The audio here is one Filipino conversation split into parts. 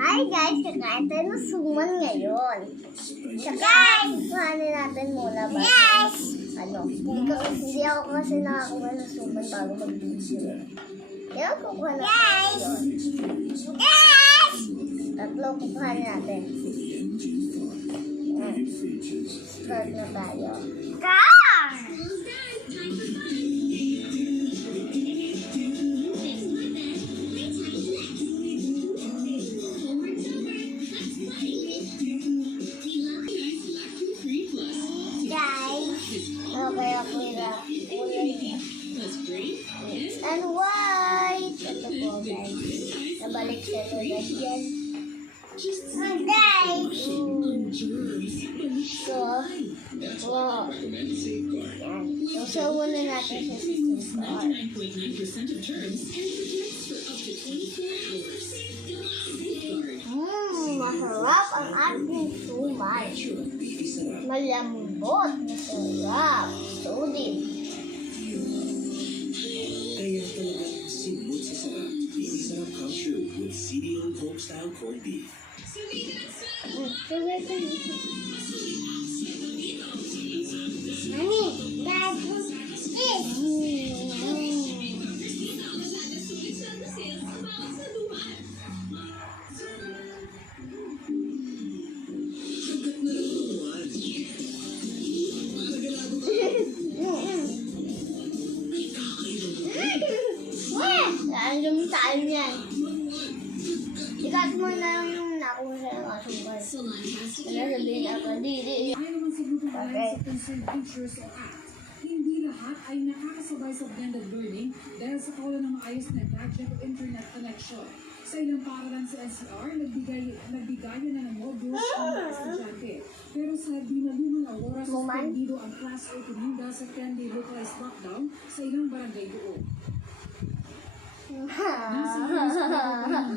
Hi guys, kakain tayo ng suman ngayon. Guys, kuhanin natin muna ba? Yes! Hindi ako kasi nakakuha ng suman bago mag-video. Kaya kukuha natin yun. Yes! Tatlo kukuhanin natin. Start na tayo. Okay, kulay and white. Ito po guys. Nabalik siya to guys yan. Guys! So, wow. Yan. So, muna natin siya sa masarap ang ating suman. Malambot, masarap. Solid. Kaya talaga sinubot sa sarap. Hindi sarap culture with CDO home-style corned beef. Mami, Dad, what's this? Andiyan tayo yan. Ikat mo na lang yung nakuha sa mga sumbay. Sabihin ako, di. Okay. Hindi lahat ay nakakasabay sa blended learning dahil sa kawalan ng maayos na gadget o internet connection. Sa ilang paaralan sa NCR, nagbigayan na ng modules ang mga estudyante. Pero sa Binalungan Aurora, suspendido ang class opening dahil sa 10-day localized lockdown sa ilang barangay doon. Nasa halos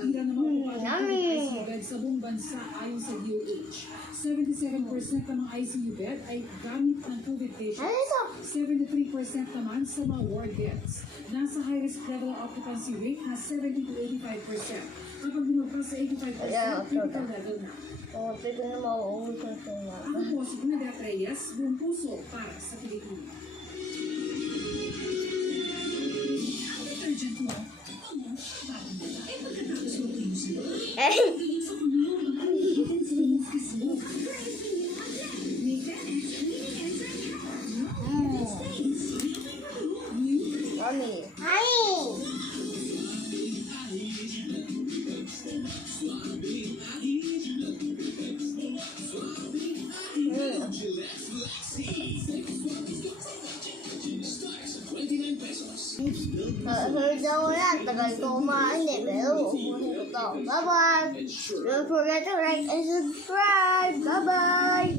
hindi na makukuha ng ICU bed sa buong bansa ayon sa DOH. 77% ng mga ICU bed ay gamit ng COVID patients. 73% naman sa mga ward beds. Nasa high-risk level of occupancy rate na 70 to 85%. Kapag lumagpas sa 85%, critical level na. Pwede na mauulit yung suman. Ako po si Nadia Reyes, buong puso para sa Pilipinas. Mommy. Hi. Heard daw yan, tagal ko kumain eh, pero ubusin ko to. Bye-bye! Don't forget to like and subscribe! Bye-bye!